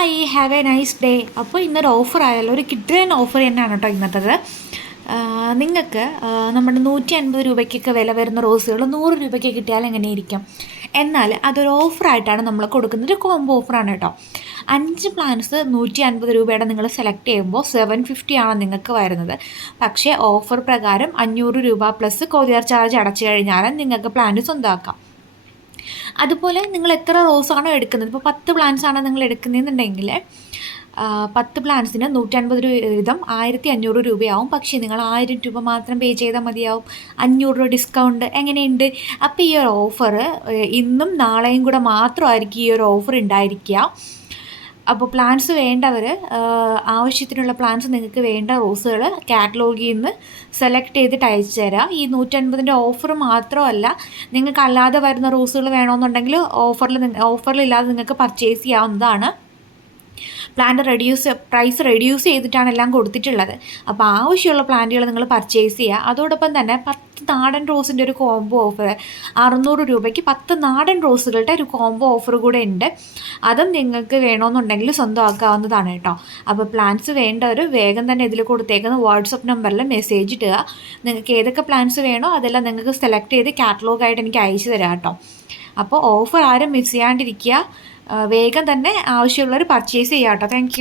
Hi, have A nice day. അപ്പോൾ ഇന്നൊരു offer ആയാലും ഒരു കിഡ്രൻ ഓഫർ തന്നെയാണ് കേട്ടോ ഇന്നത്തത്. നിങ്ങൾക്ക് നമ്മുടെ 150 രൂപയ്ക്കൊക്കെ വില വരുന്ന റോസുകൾ 100 രൂപയ്ക്ക് കിട്ടിയാൽ എങ്ങനെയിരിക്കും? എന്നാൽ അതൊരു ഓഫറായിട്ടാണ് നമ്മൾ കൊടുക്കുന്നത്, ഒരു കോംബോ ഓഫറാണ് കേട്ടോ. 5 പ്ലാൻസ് 150 രൂപയുടെ നിങ്ങൾ സെലക്ട് ചെയ്യുമ്പോൾ 750 ആണ് നിങ്ങൾക്ക് വരുന്നത്. പക്ഷേ ഓഫർ പ്രകാരം 500 രൂപ പ്ലസ് കൊറിയർ ചാർജ് അടച്ചു കഴിഞ്ഞാൽ നിങ്ങൾക്ക് പ്ലാന്റ് സ്വന്തമാക്കാം. അതുപോലെ നിങ്ങൾ എത്ര റോസാണോ എടുക്കുന്നത്, ഇപ്പോൾ 10 പ്ലാന്റ്സ് ആണ് നിങ്ങൾ എടുക്കുന്നതെന്നുണ്ടെങ്കിൽ 10 പ്ലാന്റ്സിന് 150 രൂപ വീതം 1500 രൂപയാവും. പക്ഷേ നിങ്ങൾ 1000 രൂപ മാത്രം പേ ചെയ്താൽ മതിയാവും. 500 രൂപ ഡിസ്കൗണ്ട് എങ്ങനെയുണ്ട്? അപ്പോൾ ഈ ഒരു ഓഫർ ഇന്നും നാളെയും കൂടെ മാത്രമായിരിക്കും ഈ ഒരു ഓഫർ ഉണ്ടായിരിക്കുക. അപ്പോൾ പ്ലാന്റ്സ് വേണ്ടവർ ആവശ്യത്തിനുള്ള പ്ലാന്റ്സ് നിങ്ങൾക്ക് വേണ്ട റോസുകൾ കാറ്റലോഗിൽ നിന്ന് സെലക്ട് ചെയ്തിട്ട് അയച്ചു തരാം. ഈ 150ൻ്റെ ഓഫർ മാത്രമല്ല, നിങ്ങൾക്ക് അല്ലാതെ വരുന്ന റോസുകൾ വേണമെന്നുണ്ടെങ്കിൽ ഓഫറിലില്ലാതെ നിങ്ങൾക്ക് പർച്ചേസ് ചെയ്യാവുന്നതാണ്. പ്രൈസ് റെഡ്യൂസ് ചെയ്തിട്ടാണ് എല്ലാം കൊടുത്തിട്ടുള്ളത്. അപ്പോൾ ആവശ്യമുള്ള പ്ലാന്റുകൾ നിങ്ങൾ പർച്ചേസ് ചെയ്യുക. അതോടൊപ്പം തന്നെ 10 നാടൻ റോസിൻ്റെ ഒരു കോംബോ ഓഫർ 600 രൂപയ്ക്ക് 10 നാടൻ റോസുകളുടെ ഒരു കോംബോ ഓഫർ കൂടെ ഉണ്ട്. അതും നിങ്ങൾക്ക് വേണമെന്നുണ്ടെങ്കിൽ സ്വന്തമാക്കാവുന്നതാണ് കേട്ടോ. അപ്പോൾ പ്ലാന്റ്സ് വേണ്ടവർ വേഗം തന്നെ ഇതിൽ കൊടുത്തേക്കുന്ന വാട്സപ്പ് നമ്പറിൽ മെസ്സേജ് ഇടുക. നിങ്ങൾക്ക് ഏതൊക്കെ പ്ലാന്റ്സ് വേണോ അതെല്ലാം നിങ്ങൾക്ക് സെലക്ട് ചെയ്ത് കാറ്റലോഗായിട്ട് എനിക്ക് അയച്ചു തരാം കേട്ടോ. അപ്പോൾ ഓഫർ ആരും മിസ് ചെയ്യാണ്ടിരിക്കുക. വേഗം തന്നെ ആവശ്യമുള്ളവർ പർച്ചേസ് ചെയ്യാം കേട്ടോ. താങ്ക്